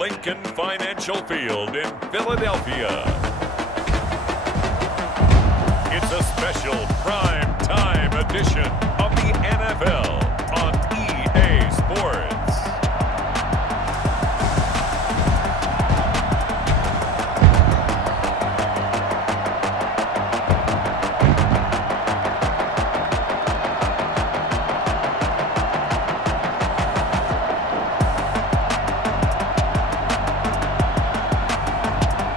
Lincoln Financial Field in Philadelphia. It's a special prime time edition of the NFL on EA Sports.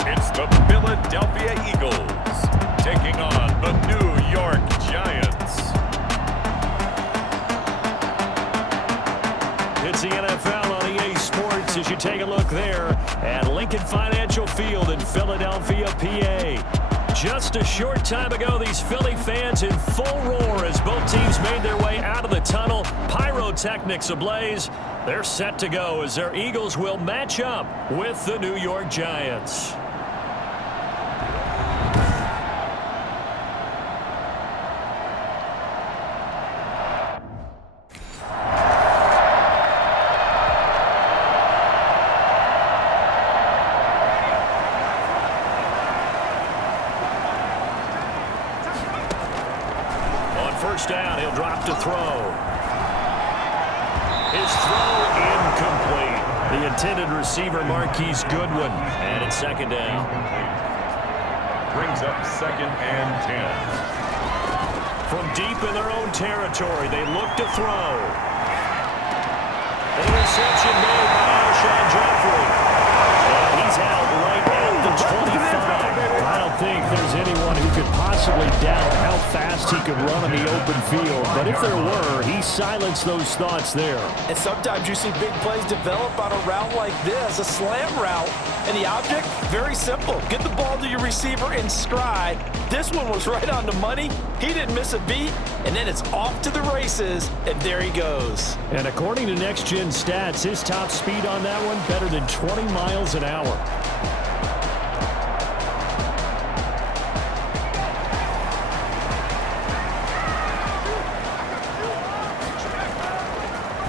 It's the Philadelphia Eagles taking on the New York Giants. It's the NFL on EA Sports as you take a look there at Lincoln Financial Field in Philadelphia, PA. Just a short time ago, these Philly fans in full roar as both teams made their way out of the tunnel. Pyrotechnics ablaze. They're set to go as their Eagles will match up with the New York Giants. First down, he'll drop to throw. His throw incomplete. The intended receiver, Marquise Goodwin. And it's second down. Brings up 2nd and 10. From deep in their own territory, they look to throw. Interception made by Alshon Jeffrey. And he's out right at the 25. I don't think there's anyone who could possibly doubt how fast he could run in the open field. But if there were, he silenced those thoughts there. And sometimes you see big plays develop on a route like this, a slam route. And the object, very simple. Get the ball to your receiver in stride. This one was right on the money. He didn't miss a beat. And then it's off to the races. And there he goes. And according to Next Gen Stats, his top speed on that one, better than 20 miles an hour.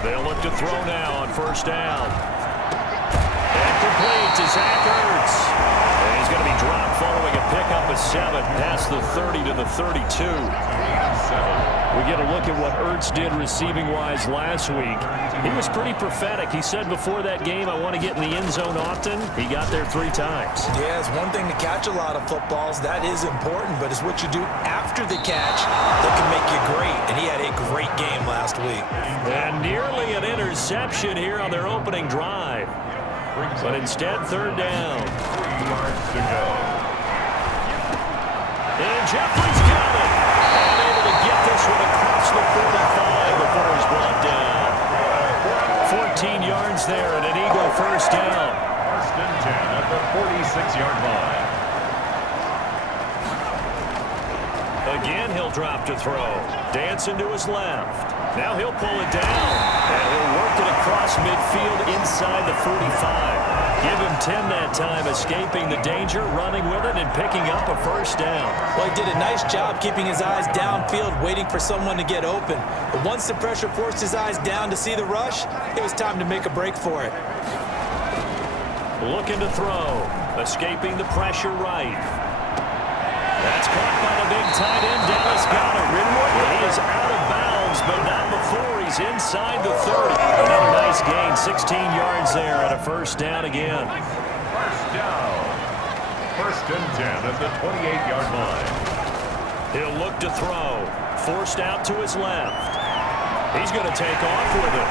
They'll look to throw now on first down. And complete to Zach Ertz. And he's going to be dropped following a pickup of 7 past the 30 to the 32. We get a look at what Ertz did receiving-wise last week. He was pretty prophetic. He said before that game, I want to get in the end zone often. He got there 3 times. Yeah, it's one thing to catch a lot of footballs. That is important, but it's what you do after the catch that can make you great. And he had a great game last week. And nearly an interception here on their opening drive. But instead, third down. 3 yards to go. And Jeffrey's got it. And able to get this one across the 45 before he's brought down. 14 yards there and an Eagle first down. First and 10 at the 46-yard line. Again, he'll drop to throw. Dancing to his left. Now he'll pull it down. And he'll work it across midfield inside the 45. Give him 10 that time, escaping the danger, running with it, and picking up a first down. Well, he did a nice job keeping his eyes downfield, waiting for someone to get open. But once the pressure forced his eyes down to see the rush, it was time to make a break for it. Looking to throw. Escaping the pressure right. That's caught by the big tight end, Dallas Goedert. And he is out of bounds, but not before he's inside the 30. Another nice gain, 16 yards there, and a first down again. First down. First and 10 at the 28-yard line. He'll look to throw. Forced out to his left. He's going to take off with it.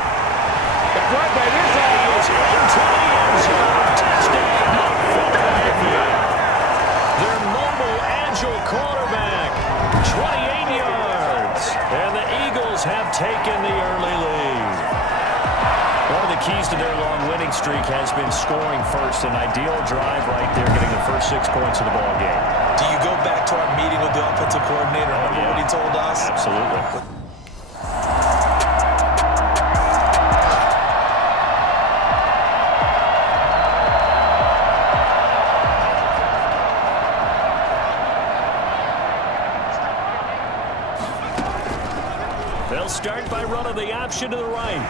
The throw by this side is into the end zone. Touchdown, Philadelphia. Their mobile, agile quarterback, 28 yards. And the Eagles have taken the early lead. One of the keys to their long winning streak has been scoring first. An ideal drive right there, getting the first 6 points of the ball game. Do you go back to our meeting with the offensive coordinator? Remember what he told us? Absolutely. They'll start by running the option to the right.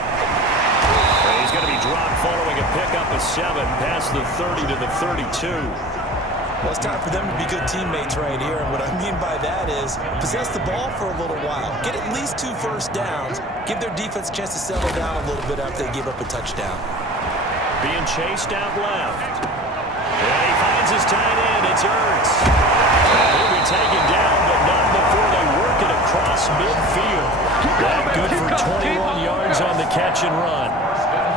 He's going to be dropped following a pickup of 7 past the 30 to the 32. Well, it's time for them to be good teammates right here. And what I mean by that is possess the ball for a little while. Get at least 2 first downs. Give their defense a chance to settle down a little bit after they give up a touchdown. Being chased out left. And he finds his tight end. It's Ertz. He'll be taken down, but not before they work it across midfield. That good for 21 yards on the catch and run.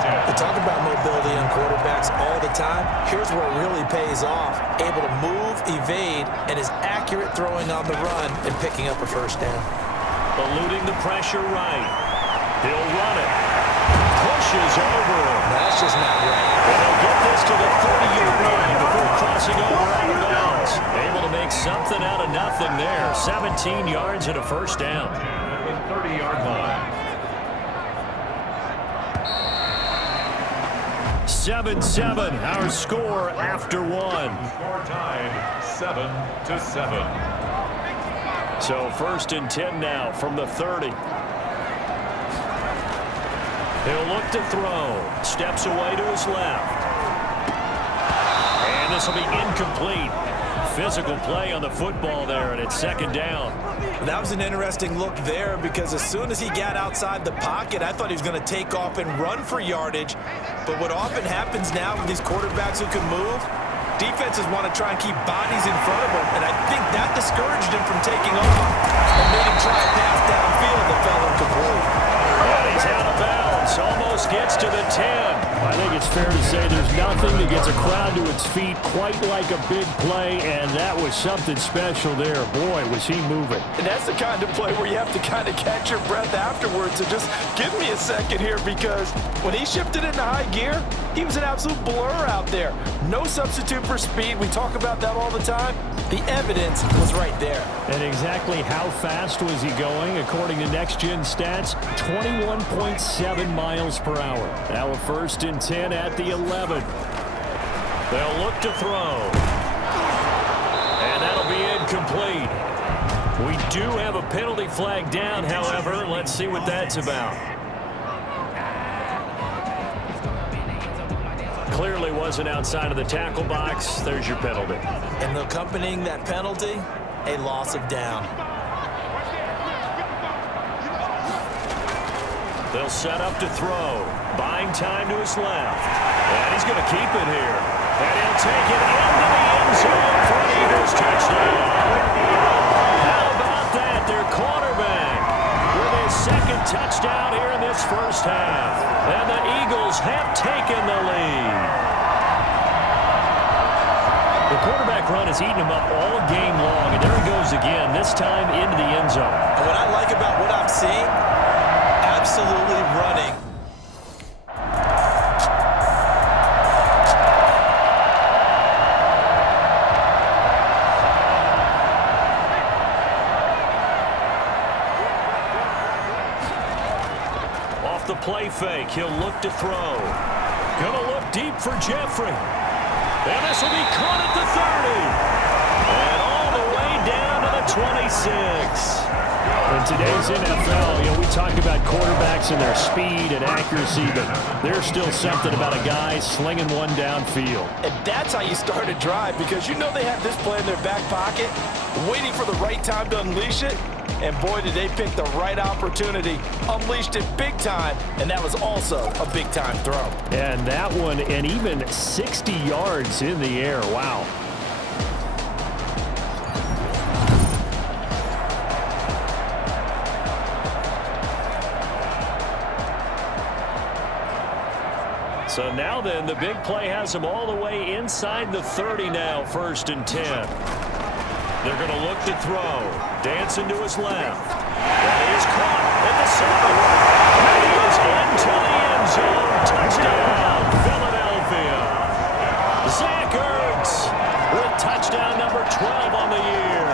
We talk about mobility on quarterbacks all the time. Here's where it really pays off. Able to move, evade, and is accurate throwing on the run and picking up a first down. Eluding the pressure right. He'll run it. Pushes over him. That's just not right. And they'll get this to the 30-yard line before crossing over out of bounds. Able to make something out of nothing there. 17 yards and a first down. The 30-yard line. 7-7, our score after 1. Score tied 7-7. So 1st and 10 now from the 30. He'll look to throw. Steps away to his left. And this will be incomplete. Physical play on the football there, and it's 2nd down. That was an interesting look there because as soon as he got outside the pocket, I thought he was going to take off and run for yardage. But what often happens now with these quarterbacks who can move, defenses want to try and keep bodies in front of them, and I think that discouraged him from taking off and made him try a pass downfield that fell incomplete. And he's out of bounds. Almost gets to the 10. I think it's fair to say there's nothing that gets a crowd to its feet quite like a big play, and that was something special there. Boy, was he moving. And that's the kind of play where you have to kind of catch your breath afterwards and just give me a second here, because when he shifted into high gear, he was an absolute blur out there. No substitute for speed. We talk about that all the time. The evidence was right there. And exactly how fast was he going? According to Next Gen Stats, 21.7 miles per hour. Now a 1st and 10 at the 11. They'll look to throw. And that'll be incomplete. We do have a penalty flag down, however. Let's see what that's about. Clearly wasn't outside of the tackle box. There's your penalty. And accompanying that penalty, a loss of down. They'll set up to throw. Buying time to his left. And he's going to keep it here. And he'll take it into the end zone for an Eagles touchdown. How about that? Their quarterback with his 2nd touchdown here in this 1st half. And the Eagles have taken the lead. The quarterback run has eaten him up all game long, and there he goes again, this time into the end zone. And what I like about what I'm seeing, absolutely running. Off the play fake, he'll look to throw. Gonna look deep for Jeffrey. And this will be caught at the 30. And all the way down to the 26. In today's NFL, we talk about quarterbacks and their speed and accuracy, but there's still something about a guy slinging one downfield. And that's how you start a drive, because you know they have this play in their back pocket, waiting for the right time to unleash it. And boy, did they pick the right opportunity. Unleashed it big time, and that was also a big-time throw. And that one, and even 60 yards in the air. Wow. So now then, the big play has them all the way inside the 30 now, 1st and 10. They're going to look to throw. Dancing to his left. That is caught at the center. And he is into the end zone. Touchdown, Philadelphia. Zach Ertz with touchdown number 12 on the year.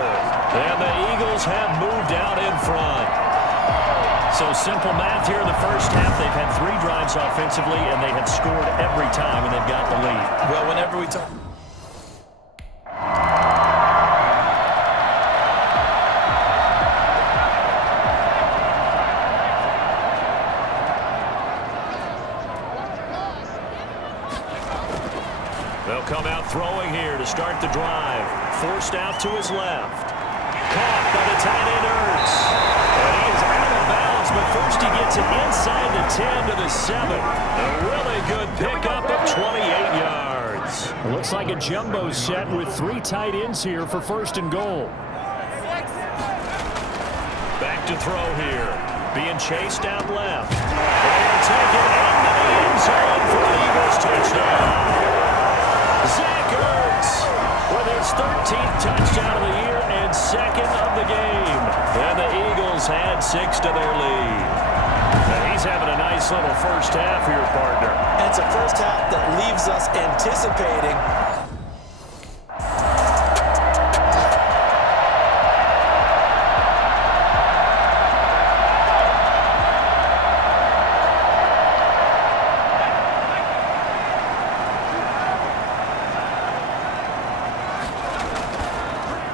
And the Eagles have moved out in front. So simple math here in the 1st half. They've had 3 drives offensively, and they have scored every time, and they've got the lead. Well, whenever we talk... start the drive. Forced out to his left. Caught by the tight end Ertz. And he is out of bounds, but first he gets it inside the 10 to the 7. A really good pickup of 28 yards. It looks like a jumbo set with 3 tight ends here for first and goal. Back to throw here. Being chased out left. They'll take it into the end zone for the Eagles touchdown. Zach Ertz with his 13th touchdown of the year and 2nd of the game. And the Eagles add 6 to their lead. And he's having a nice little first half here, partner. And it's a first half that leaves us anticipating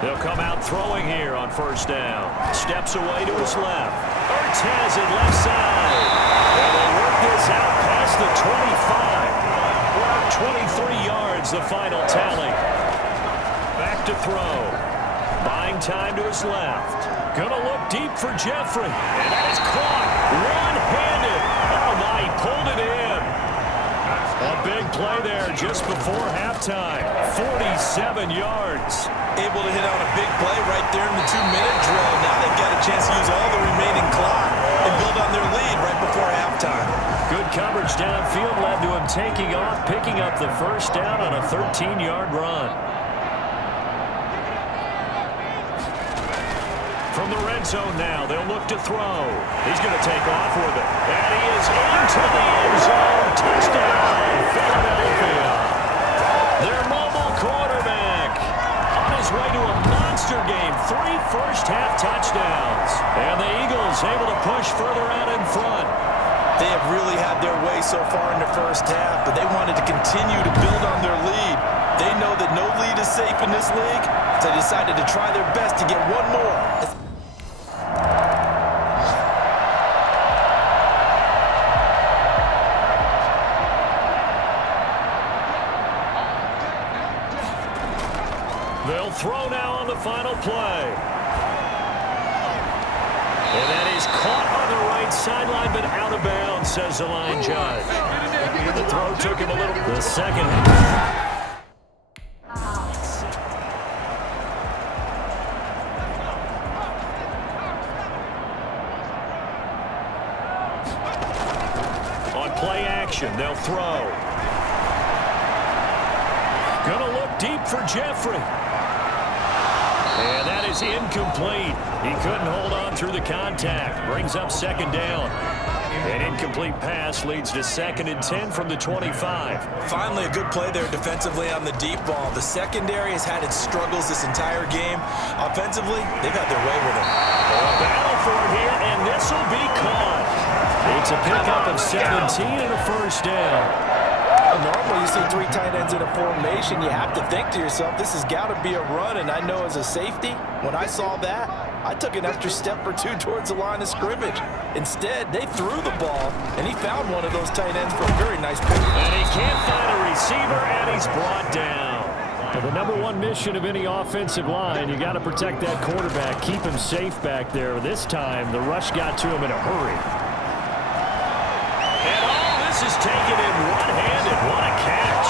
They'll come out throwing here on first down. Steps away to his left. Ertz has it left side. And they'll work this out past the 25. 23 yards, the final tally. Back to throw. Buying time to his left. Gonna look deep for Jeffrey. And that is caught. One-handed. Oh, my, he pulled it in. A big play there just before halftime. 47 yards. able to hit on a big play right there in the 2-minute drill. Now they've got a chance to use all the remaining clock and build on their lead right before halftime. Good coverage downfield led to him taking off, picking up the first down on a 13-yard run. From the red zone now, they'll look to throw. He's going to take off with it. And he is into the end zone. Touchdown, Philadelphia. Their mobile quarterback on his way to a monster game. 3 first-half touchdowns. And the Eagles able to push further out in front. They have really had their way so far in the first half, but they wanted to continue to build on their lead. They know that no lead is safe in this league, so they decided to try their best to get one more. They'll throw now on the final play. And that is caught on the right sideline, but out of bounds, says the line judge. The throw took him a little. The second. On play action, they'll throw. Gonna look deep for Jeffrey. And that is incomplete. He couldn't hold on through the contact. Brings up second down. An incomplete pass leads to 2nd and 10 from the 25. Finally, a good play there defensively on the deep ball. The secondary has had its struggles this entire game. Offensively, they've had their way with it. A battle for it here, and this will be caught. It's a pickup of 17 and a first down. Normally, you see 3 tight ends in a formation, you have to think to yourself, this has got to be a run, and I know as a safety, when I saw that, I took an extra step or 2 towards the line of scrimmage. Instead, they threw the ball, and he found one of those tight ends for a very nice pick. And he can't find a receiver, and he's brought down. Well, the #1 mission of any offensive line, you got to protect that quarterback, keep him safe back there. This time, the rush got to him in a hurry. And all this is taken in one-handed. What a catch.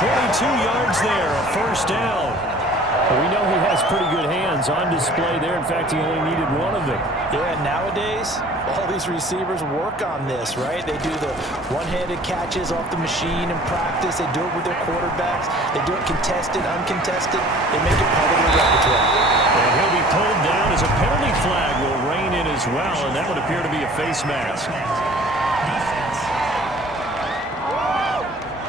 22 yards there, a first down. Well, we know he has pretty good hands on display there. In fact, he only needed one of them. Yeah, nowadays, all these receivers work on this, right? They do the one-handed catches off the machine in practice. They do it with their quarterbacks. They do it contested, uncontested. They make it part of their repertoire. And he'll be pulled down as a penalty flag will rein in as well, and that would appear to be a face mask.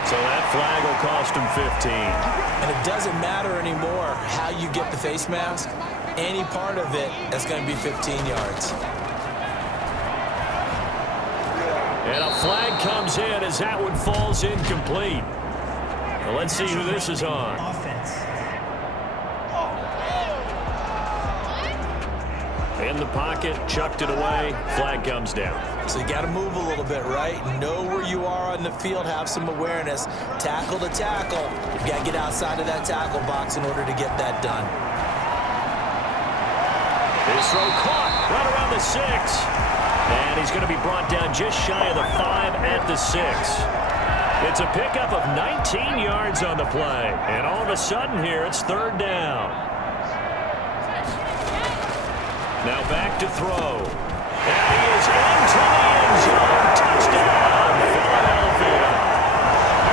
So that flag will cost him 15. And it doesn't matter anymore how you get the face mask. Any part of it is going to be 15 yards. And a flag comes in as that one falls incomplete. Well, let's see who this is on. In the pocket, chucked it away, flag comes down. So you got to move a little bit, right? Know where you are on the field, have some awareness. Tackle to tackle. You've got to get outside of that tackle box in order to get that done. His throw caught right around the 6. And he's going to be brought down just shy of the 5 at the 6. It's a pickup of 19 yards on the play. And all of a sudden here, it's 3rd down. Now back to throw. And he is into the end zone. Touchdown, Philadelphia.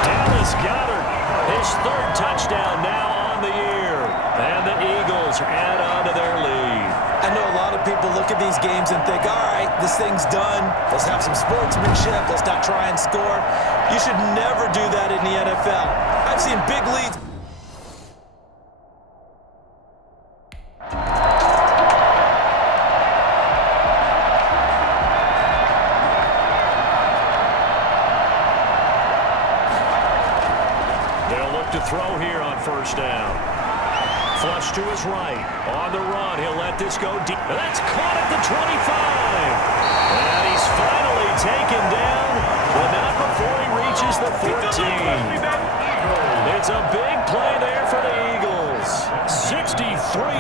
Dallas Goedert, his 3rd touchdown now on the year. And the Eagles add on to their lead. I know a lot of people look at these games and think, all right, this thing's done. Let's have some sportsmanship. Let's not try and score. You should never do that in the NFL. I've seen big leads. They'll look to throw here on 1st down. Flush to his right. On the run. He'll let this go deep. That's caught at the 25. And he's finally taken down, but not before he reaches the 14. It's a big play there for the Eagles. 63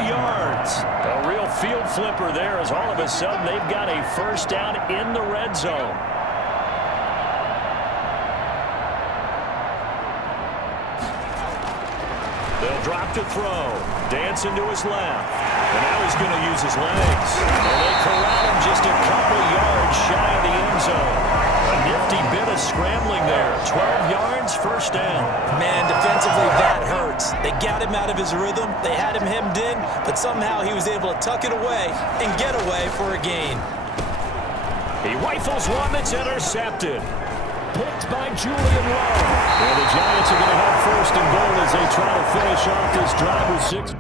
yards. A real field flipper there as all of a sudden they've got a 1st down in the red zone. They'll drop to throw. Dancing to his left. And now he's going to use his legs. And they corral him just a couple yards shy of the end zone. A nifty bit of scrambling there. 12 yards, 1st down. Man, defensively, that hurts. They got him out of his rhythm. They had him hemmed in, but somehow he was able to tuck it away and get away for a gain. He rifles one that's intercepted. Picked by Julian Lowe. And the Giants are going to have 1st and goal as they try to finish off this drive with 6.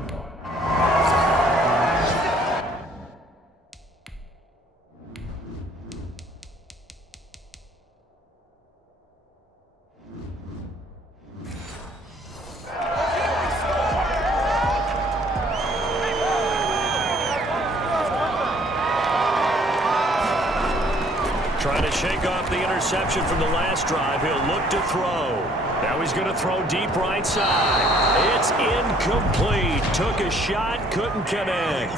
Trying to shake off the interception from the last drive. He'll look to throw. Now he's going to throw deep right side. It's incomplete. Took a shot, couldn't connect.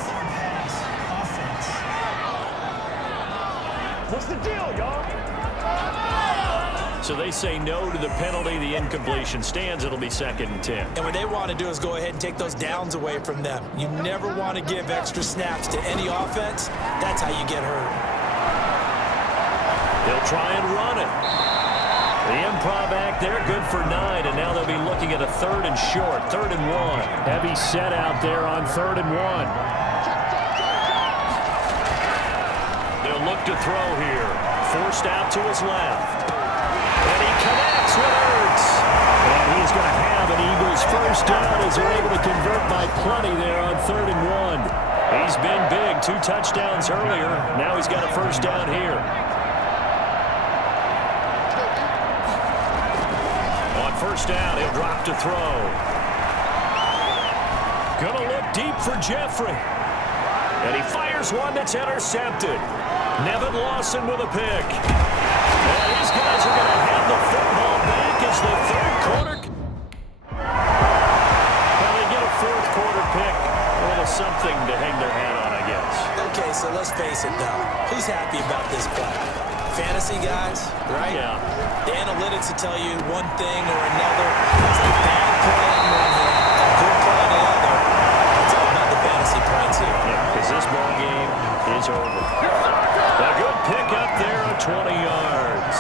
What's the deal, y'all? So they say no to the penalty. The incompletion stands. It'll be 2nd and 10. And what they want to do is go ahead and take those downs away from them. You never want to give extra snaps to any offense. That's how you get hurt. They'll try and run it. The improv act there, good for 9, and now they'll be looking at a 3rd and short, 3rd and 1. Heavy set out there on 3rd and 1. They'll look to throw here. Forced out to his left. And he connects with Ertz. And he's going to have an Eagles 1st down as they're able to convert by plenty there on 3rd and 1. He's been big, 2 touchdowns earlier. Now he's got a 1st down here. On 1st down, he'll drop to throw. Gonna look deep for Jeffrey. And he fires one that's intercepted. Nevin Lawson with a pick. And these guys are going to have the football back as the 3rd quarter. Well, they get a 4th quarter pick. A little something to hang their hat on, I guess. Okay, so let's face it, though. Who's happy about this play? Fantasy guys, right? Yeah. The analytics will tell you one thing or another. It's a bad play on one hand, a good play on the other. It's all about the fantasy points here. Yeah, because this ball game is over. A good pick up there of 20 yards.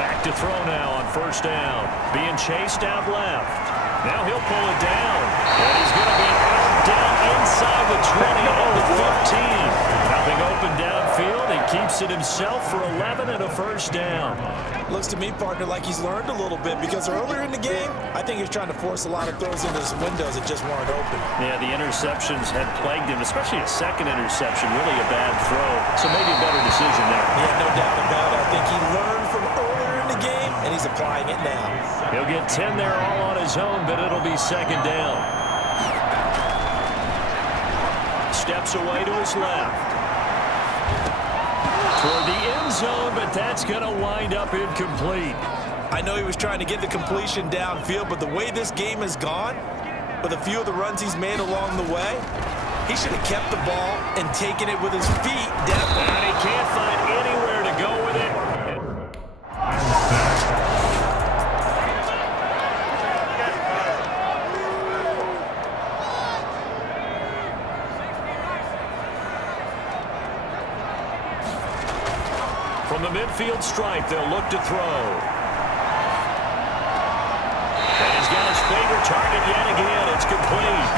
Back to throw now on 1st down. Being chased out left. Now he'll pull it down. And he's going to be out down inside the 20 of the 15. Nothing open downfield. He keeps it himself for 11 and a 1st down. Looks to me, partner, like he's learned a little bit because earlier in the game, I think he was trying to force a lot of throws into some windows that just weren't open. Yeah, the interceptions had plagued him, especially a 2nd interception, really a bad throw. So maybe a better decision there. Yeah, no doubt about it. I think he learned from earlier in the game, and he's he's applying it now. He'll get 10 there all on his own, but it'll be second down. Steps away to his left. Toward the end zone, but that's going to wind up incomplete. I know he was trying to get the completion downfield, but the way this game has gone, with a few of the runs he's made along the way, he should have kept the ball and taken it with his feet down. And he can't find anywhere to go with it. From the midfield stripe, they'll look to throw. And he's got his favorite target yet again. It's complete.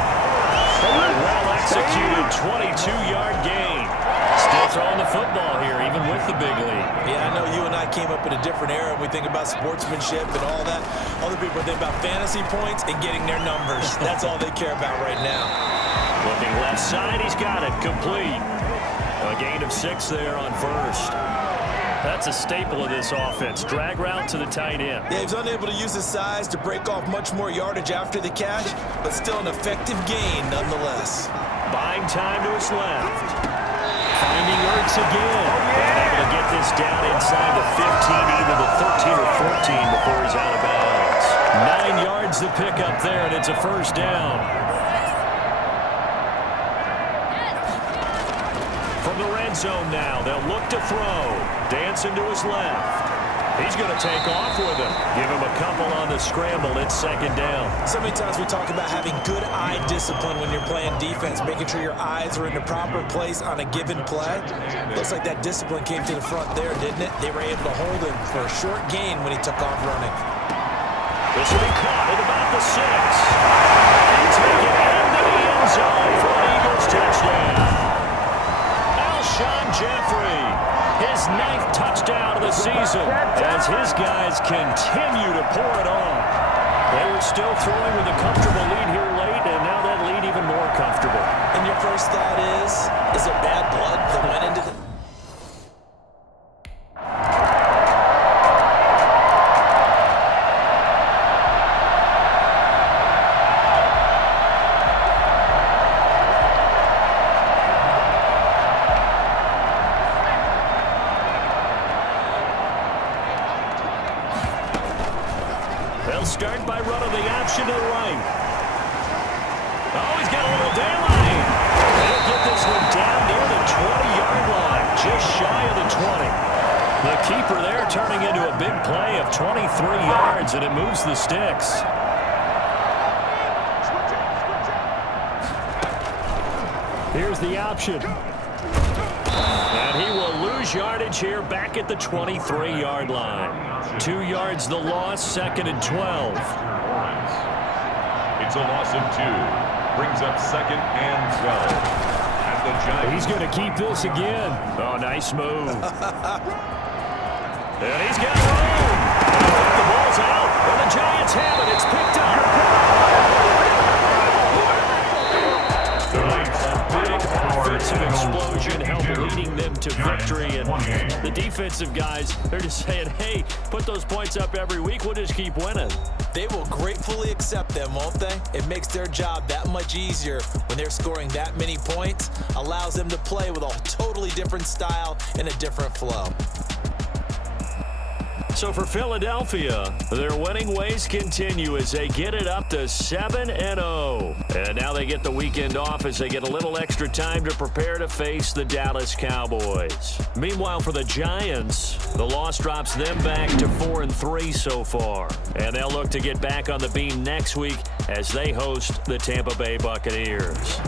Well-executed 22-yard gain. Still throwing the football here, even with the big lead. Yeah, I know you and I came up in a different era, and we think about sportsmanship and all that. Other people think about fantasy points and getting their numbers. That's all they care about right now. Looking left side, he's got it. Complete. A gain of 6 there on first. That's a staple of this offense. Drag route to the tight end. Yeah, he's unable to use his size to break off much more yardage after the catch, but still an effective gain nonetheless. Buying time to his left. Finding Ertz again. And able to get this down inside the 15, either the 13 or 14 before he's out of bounds. 9 yards to pick up there, and it's a first down. From the red zone now, they'll look to throw. Dancing to his left. He's going to take off with him. Give him a couple on the scramble. It's second down. So many times we talk about having good eye discipline when you're playing defense, making sure your eyes are in the proper place on a given play. Looks like that discipline came to the front there, didn't it? They were able to hold him for a short gain when he took off running. This will be caught at about the 6. And taken into the end zone for an Eagles touchdown. Alshon Jeffrey, his 9th touchdown of the season, as his guys continue to pour it on. They were still throwing with a comfortable lead here late, and now that lead even more comfortable. And your first thought is it bad blood that went into the... They'll start by running the option to the right. Oh, he's got a little daylight. They'll get this one down near the 20-yard line, just shy of the 20. The keeper there turning into a big play of 23 yards, and it moves the sticks. Here's the option. And he will lose yardage here back at the 23-yard line. 2 yards the loss, 2nd and 12. It's a loss of 2. Brings up 2nd and 12. At the Giants. He's going to keep this again. Oh, nice move. And he's got room. The ball's out, and the Giants have it. It's picked up. Offensive explosion helped leading them to victory, and the defensive guys, they're just saying, hey, put those points up every week, we'll just keep winning. They will gratefully accept them, won't they? It makes their job that much easier when they're scoring that many points, allows them to play with a totally different style and a different flow. So for Philadelphia, their winning ways continue as they get it up to 7-0. And now they get the weekend off as they get a little extra time to prepare to face the Dallas Cowboys. Meanwhile, for the Giants, the loss drops them back to 4-3 so far. And they'll look to get back on the beam next week as they host the Tampa Bay Buccaneers.